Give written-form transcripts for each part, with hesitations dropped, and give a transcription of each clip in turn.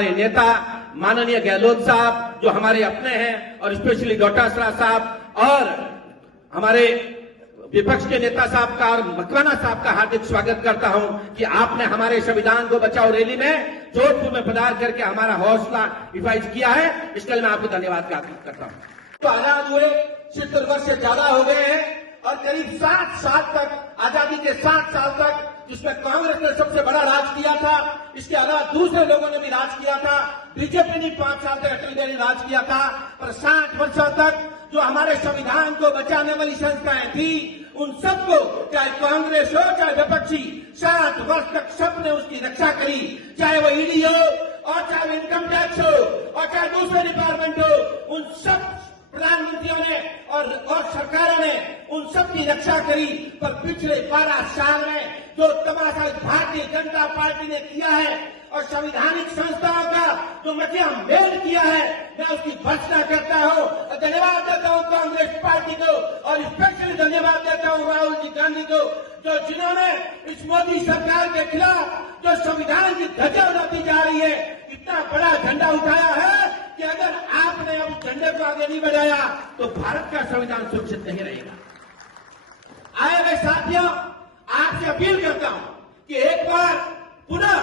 हमारे नेता माननीय गहलोत साहब जो हमारे अपने हैं और स्पेशली डोटासरा साहब और हमारे विपक्ष के नेता साहब का और मकवाना साहब का हार्दिक स्वागत करता हूं कि आपने हमारे संविधान को बचाओ रैली में जोधपुर में पधार करके हमारा हौसला इफाइज किया है। इसके लिए मैं आपको धन्यवाद ज्ञापित करता हूं। तो आजाद हुए 70 वर्ष से ज्यादा हो गए हैं और करीब 60 साल तक, आजादी के 60 साल तक जिसमें कांग्रेस ने सबसे बड़ा राज किया था, इसके अलावा दूसरे लोगों ने भी राज किया था। बीजेपी ने 5 साल तक अटल बिहारी राज किया था, पर 60 वर्षों तक जो हमारे संविधान को बचाने वाली संस्थाएं थी, उन सबको, चाहे कांग्रेस हो चाहे विपक्षी, 60 वर्ष तक सबने उसकी रक्षा करी। चाहे वो ईडी हो और चाहे इनकम टैक्स हो और चाहे दूसरे डिपार्टमेंट हो, उन सब प्रधानमंत्रियों ने और सरकारों ने उन सब की रक्षा करी। पर पिछले 12 साल में जो तमाशा भारतीय जनता पार्टी ने किया है और संवैधानिक संस्थाओं का जो मटिया मेल किया है, मैं उसकी भर्त्सना करता हूं। धन्यवाद देता हूं कांग्रेस पार्टी को और स्पेशली धन्यवाद देता हूं राहुल जी गांधी को, जो जिन्होंने इस मोदी सरकार के खिलाफ जो संविधान की ध्वजा उड़ाती जा रही है, इतना बड़ा झंडा उठाया है कि अगर आपने अब झंडे को आगे नहीं बढ़ाया तो भारत का संविधान सुरक्षित नहीं रहेगा। आए हुए साथियों, आपसे अपील करता हूं कि एक बार पुनः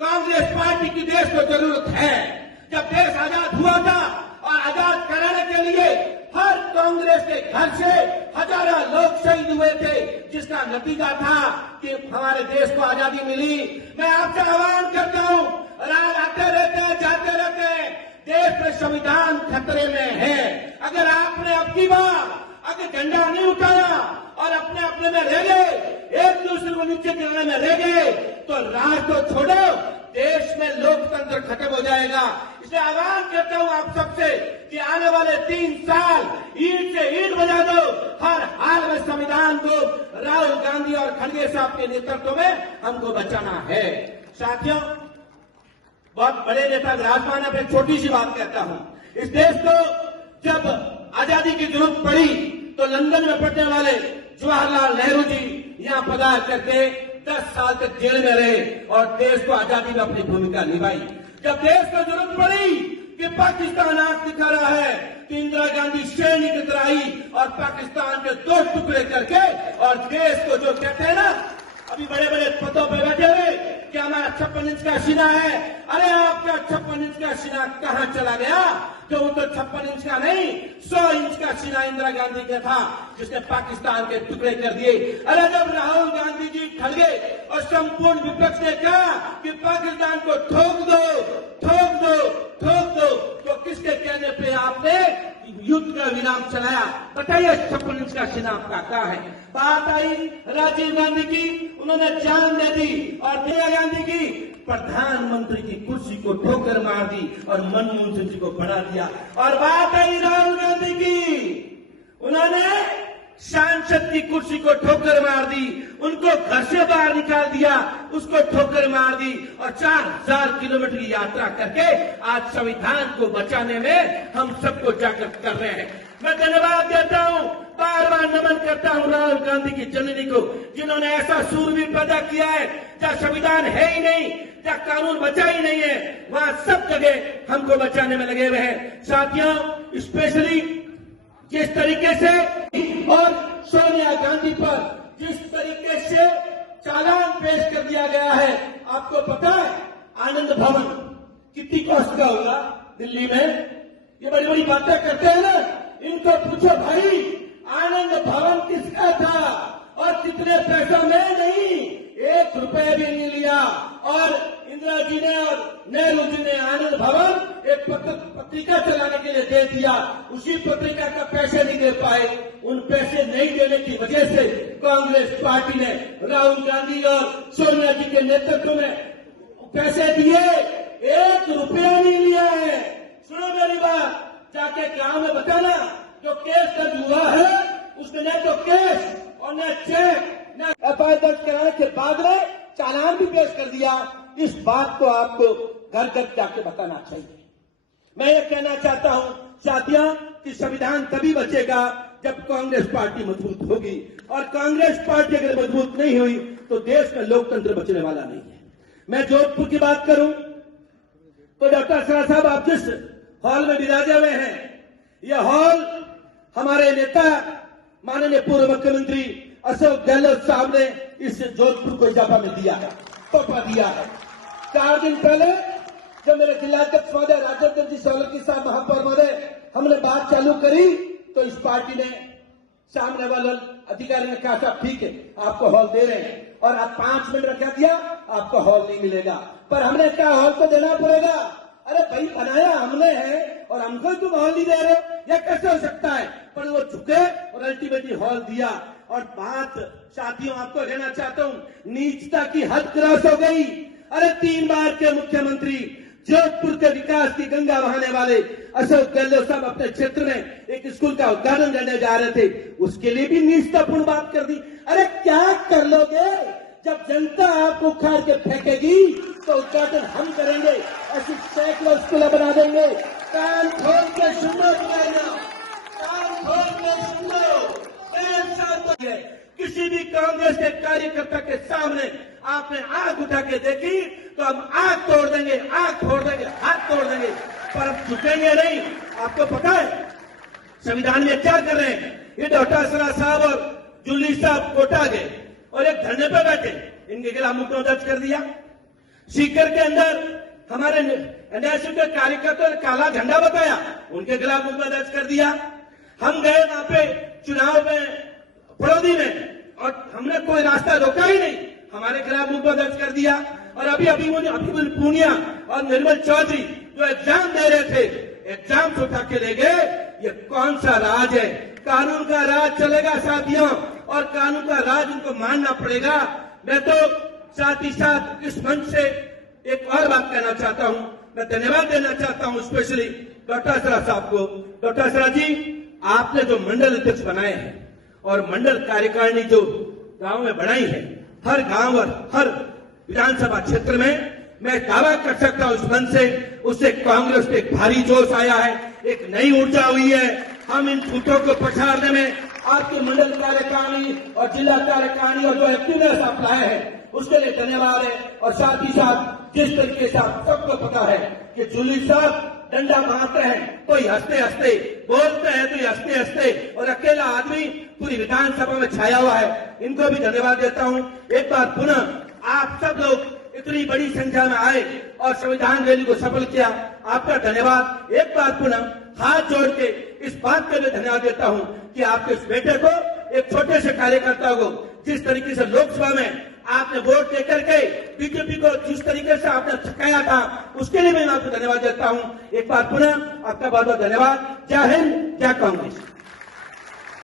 कांग्रेस पार्टी की देश को जरूरत है। जब देश आजाद हुआ था और आजाद कराने के लिए हर कांग्रेस के घर से हजारों लोग शहीद हुए थे, जिसका नतीजा था कि हमारे देश को आजादी मिली। मैं आपसे आह्वान करता हूं, राज आते रहते हैं, जाते रहते हैं, देश में संविधान खतरे में है। अगर आपने अब की बार अगर झंडा नहीं उठाया और अपने में रह गए, एक दूसरे को नीचे गिराने में रह गए, तो राज तो छोड़ो, देश में लोकतंत्र खत्म हो जाएगा। इसलिए आह्वान करता हूं आप सबसे कि आने वाले 3 साल ईंट से ईंट बजा दो, हर हाल में संविधान को राहुल गांधी और खड़गे साहब के नेतृत्व में हमको बचाना है। साथियों, बहुत बड़े नेता विराजमान है, मैं छोटी सी बात कहता हूं। इस देश को जब आजादी की जरूरत पड़ी तो लंदन में पढ़ने वाले जवाहरलाल नेहरू जी यहां पधार करके 10 साल तक जेल में रहे और देश को आजादी में अपनी भूमिका निभाई। जब देश को जरूरत पड़ी कि पाकिस्तान आंख दिखा रहा है, तो इंदिरा गांधी शेरनी की तरह आई और पाकिस्तान के 2 टुकड़े करके और देश को, जो कहते हैं ना अभी बड़े बड़े पदों पर बैठे हुए कि हमारा 56 इंच का सीना है, अरे आपका 56 इंच का सीना कहां चला गया? जो वो तो 56 इंच का नहीं, 100 इंच का सीना इंदिरा गांधी का था, जिसने पाकिस्तान के टुकड़े कर दिए। अरे जब राहुल गांधी जी खड़गे और संपूर्ण विपक्ष ने कहा कि पाकिस्तान को ठोक दो, ठोक दो, ठोक दो, तो किसके कहने पे आपने युद्ध का विराम चलाया? बताइए 56 इंच का सीना आपका कहा है? बात आई राजीव गांधी की, उन्होंने जान दे दी, और इंदिरा गांधी की प्रधानमंत्री की कुर्सी को ठोकर मार दी और मनमोहन सिंह जी को बढ़ा दिया। और बात आई राहुल गांधी की, उन्होंने सांसद की कुर्सी को ठोकर मार दी, उनको घर से बाहर निकाल दिया, उसको ठोकर मार दी और 4000 किलोमीटर की यात्रा करके आज संविधान को बचाने में हम सबको जागृत कर रहे हैं। मैं धन्यवाद देता हूं, बार बार नमन करता हूं राहुल गांधी की जननी को, जिन्होंने ऐसा सूरवीर पैदा किया है जहां संविधान है ही नहीं, जहां कानून बचा ही नहीं है, वहां सब जगह हमको बचाने में लगे हुए हैं। साथियों, स्पेशली जिस तरीके से और सोनिया गांधी पर जिस तरीके से चालान पेश कर दिया गया है, आपको पता है आनंद भवन कितनी कॉस्ट का होगा दिल्ली में? ये बड़ी बड़ी बातें करते हैं ना, इनको पूछो भाई आनंद भवन किसका था और कितने पैसों में? नहीं, 1 रुपए भी नहीं लिया। और इंदिरा जी ने और नेहरू जी ने आनंद भवन एक पत्रिका चलाने के लिए दे दिया, उसी पत्रिका का पैसे नहीं दे पाए। उन पैसे नहीं देने की वजह से कांग्रेस पार्टी ने राहुल गांधी और सोनिया जी के नेतृत्व में पैसे दिए, 1 रुपया नहीं लिया है। सुनो मेरी बात, जाके गांव में बताना, जो केस दर्ज हुआ है उसने न तो केस और न चेक न एफआईआर दर्ज कराने के बाद में चालान भी पेश कर दिया। इस बात को आपको घर घर जाके बताना चाहिए। मैं ये कहना चाहता हूं साथियों कि संविधान तभी बचेगा जब कांग्रेस पार्टी मजबूत होगी, और कांग्रेस पार्टी अगर मजबूत नहीं हुई तो देश में लोकतंत्र बचने वाला नहीं है। मैं जोधपुर की बात करूं तो डॉक्टर असरा साहब, आप जिस हॉल में विराजे हुए हैं, यह हॉल हमारे नेता माननीय पूर्व मुख्यमंत्री अशोक गहलोत साहब ने इस जोधपुर को इजाफा में दिया है, तोहफा दिया है। 4 दिन पहले जब मेरे जिलाध्यक्ष महोदय राजेंद्र जी सोलंकी साहब महापौर महोदय हमने बात चालू करी, तो इस पार्टी ने, सामने वाले अधिकारी ने कहा साहब ठीक है, आपको हॉल दे रहे हैं, और आप 5 मिनट रखा दिया, आपको हॉल नहीं मिलेगा। पर हमने कहा हॉल तो देना पड़ेगा। अरे भाई, बनाया हमने है और हमको तुम हॉल नहीं दे रहे हो, यह कैसे हो सकता है? पर वो झुके और अल्टीमेटली हॉल दिया। और बात साथियों, आपको कहना चाहता हूं, नीचता की हद क्रॉस हो गई। अरे 3 बार के मुख्यमंत्री, जोधपुर के विकास की गंगा बहाने वाले अशोक गहलोत साहब अपने क्षेत्र में एक स्कूल का उद्घाटन करने जा रहे थे, उसके लिए भी नीचतापूर्ण बात कर दी। अरे क्या कर लोगे? जब जनता आपको उखाड़ के फेंकेगी तो उद्घाटन हम करेंगे, ऐसी सैकड़ों स्कूलें बना देंगे। कान खोल के सुनो, कान खोल के सुनो। किसी भी कांग्रेस के कार्यकर्ता के सामने आपने आंख उठा के देखी तो हम आंख तोड़ देंगे, आंख तोड़ देंगे, हाथ तोड़ देंगे, पर अब झुकेंगे नहीं। आपको पता है संविधान में क्या कर रहे हैं? ये डॉक्टर असरा साहब और जूली साहब कोटा गए और एक धरने पर बैठे, इनके खिलाफ मुकदमा दर्ज कर दिया। सीकर के अंदर हमारे एनएसयू के कार्यकर्ता ने काला झंडा बताया, उनके खिलाफ मुकदमा दर्ज कर दिया। हम गए वहां पे चुनाव में फड़ौदी में और हमने कोई रास्ता रोका ही नहीं, हमारे खिलाफ मुकदमा दर्ज कर दिया। और अभी पूनिया और निर्मल चौधरी जो एग्जाम दे रहे थे, एग्जाम से उठा के ले गए। ये कौन सा राज है? कानून का राज चलेगा साथियों, और कानून का राज उनको मानना पड़ेगा। मैं तो साथ ही साथ इस मंच से एक और बात कहना चाहता हूं, मैं धन्यवाद देना चाहता हूं स्पेशली डॉक्टर असरा साहब को। डॉक्टर असरा जी, आपने जो मंडल अध्यक्ष बनाए हैं और मंडल कार्यकारिणी जो गांव में बनाई है, हर गांव और हर विधानसभा क्षेत्र में मैं दावा कर सकता हूं इस मंच से, उससे कांग्रेस पे एक भारी जोश आया है, एक नई ऊर्जा हुई है। हम इन छूटों को पछाड़ने में आपके मंडल कार्यकारिणी और जिला कार्यकारिणी और जो एक्टिवनेस आप लाए हैं उसके लिए धन्यवाद है। और साथ ही साथ जिस तरीके से आप सबको पता है कि जूली साहब डंडा मारते हैं, कोई हंसते हंसते बोलते हैं, तो हंसते हंसते, और अकेला आदमी पूरी विधानसभा में छाया हुआ है। इनको भी धन्यवाद देता हूं। एक बार पुनः आप सब लोग इतनी बड़ी संख्या में आए और संविधान रैली को सफल किया, आपका धन्यवाद। एक बार पुनः हाथ जोड़ के इस बात के लिए धन्यवाद देता हूं कि आपके इस बेटे को, एक छोटे से कार्यकर्ता को, जिस तरीके से लोकसभा में आपने वोट देकर के बीजेपी को जिस तरीके से आपने थकाया था, उसके लिए मैं आपको धन्यवाद देता हूं। एक बार पुनः आपका बहुत बहुत धन्यवाद। जय हिंद, जय कांग्रेस।